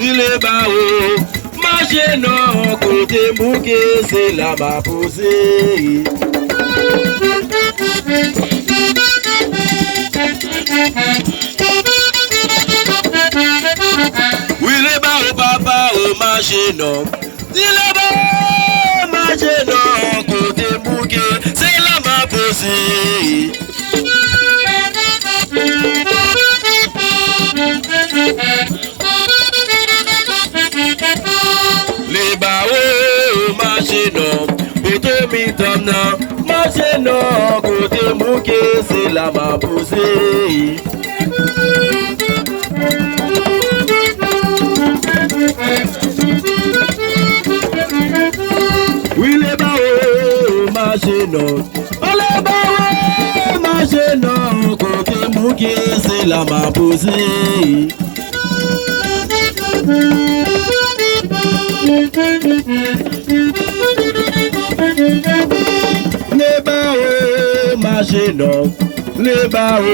Ilé bá o, má ṣe nà kò dé mú kése la máa posé. Ilé bá o bàbá o, má ṣe nà. Ilé bá o, má ṣe nà kò dé mú kése la máa posé. Côté mouké, c'est la ma posée. Oui, les baos, ma génon. Oh, les baos, ma génon. Côté mouké, c'est la ma posée. Les barreaux,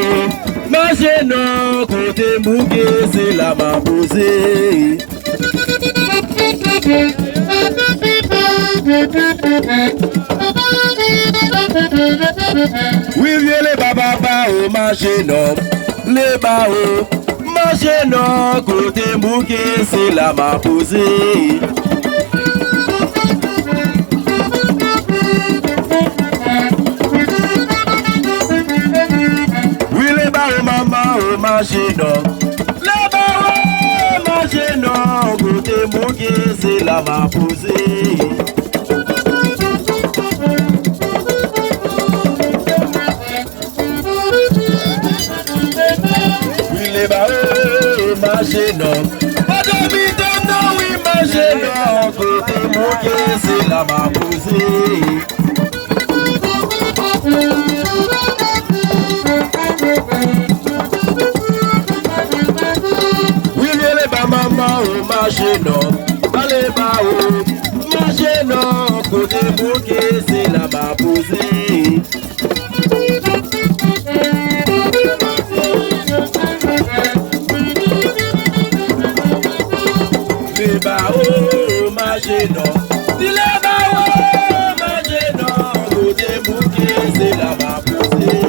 ma gênant, côté mouqué, c'est la ma posée. Oui, viens les bababao, ma gênant, les barreaux, ma gênant, côté mouqué, c'est la ma posée. Ma côté mouqué, c'est la ma posée. Oui, les barreaux, ma gênant. Pas de non, oui, ma gênant. Côté mouqué, c'est la ma posée. Ma gênant, allez bao, ma gênant, côté bouquet, c'est la ma posée. Les bao, ma gênant, les bao, ma gênant, côté bouquet, c'est la ma posée.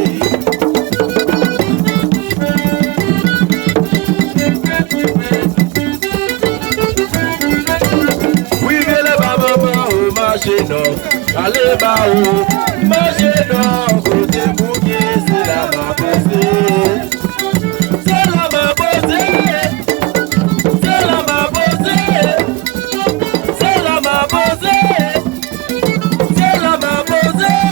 Allez bao, ma gênant, côté bouquet, c'est la ma posée. C'est la ma posée. C'est la ma posée. C'est la ma posée. C'est la ma posée.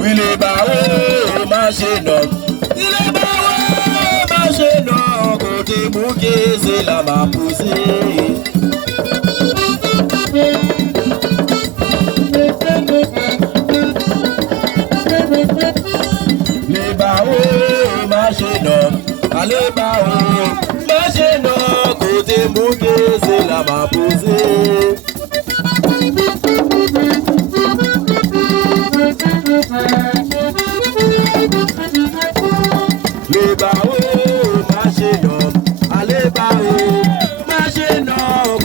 Oui, les barreaux, ma gênant. C'est la ma posée. Les barreaux, ma gênant. Allez barreaux, ma gênant. Côté bouquet, c'est la ma posée. Les barreaux, ma gênant. Allez barreaux, ma gênant.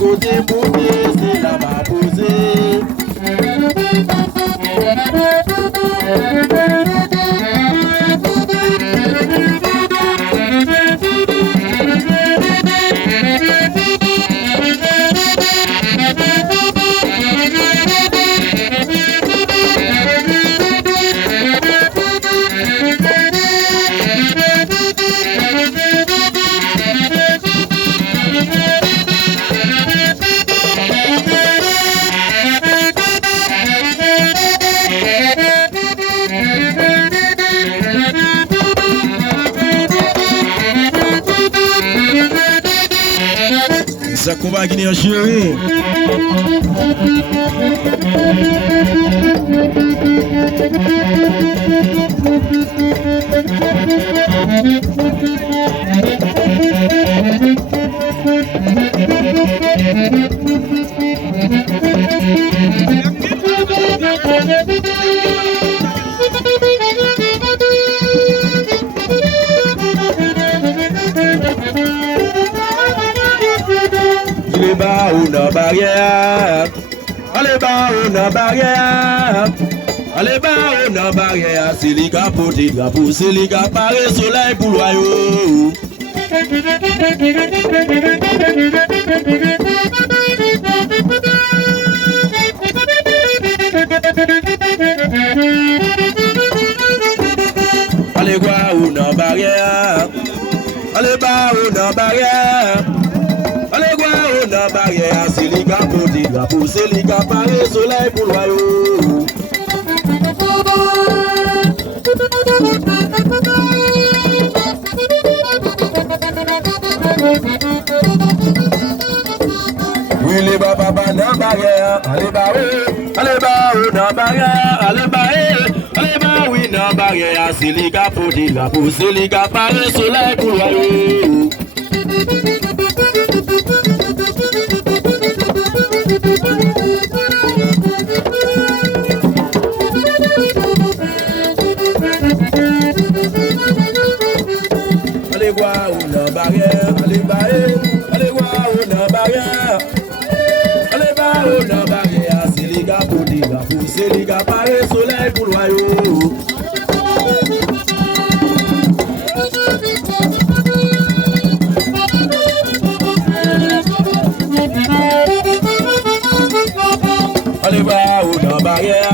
Ça combat Guinée en chérie. Allez bas ou na barrière, allez bas ou na barrière, allez bas ou na barrière, c'est les gars pour des drapeaux, c'est les gars par le soleil pour l'oyau. Allez bas ou na barrière, allez bas ou na barrière. Allez voir la barrière, c'est les gars pour des drapeaux, c'est les gars par le soleil pour l'oyau. Oui, les papa dans la barrière, allez bas dans la barrière, allez bas oui dans la barrière, c'est les gars pour des drapeaux, c'est les gars par le soleil pour l'oyau. Allez voir une barrière, allez voir une barrière, allez voir une barrière, c'est les gars pour des drapeaux, c'est les gars par le soleil pour l'oyau. Allez voir une barrière,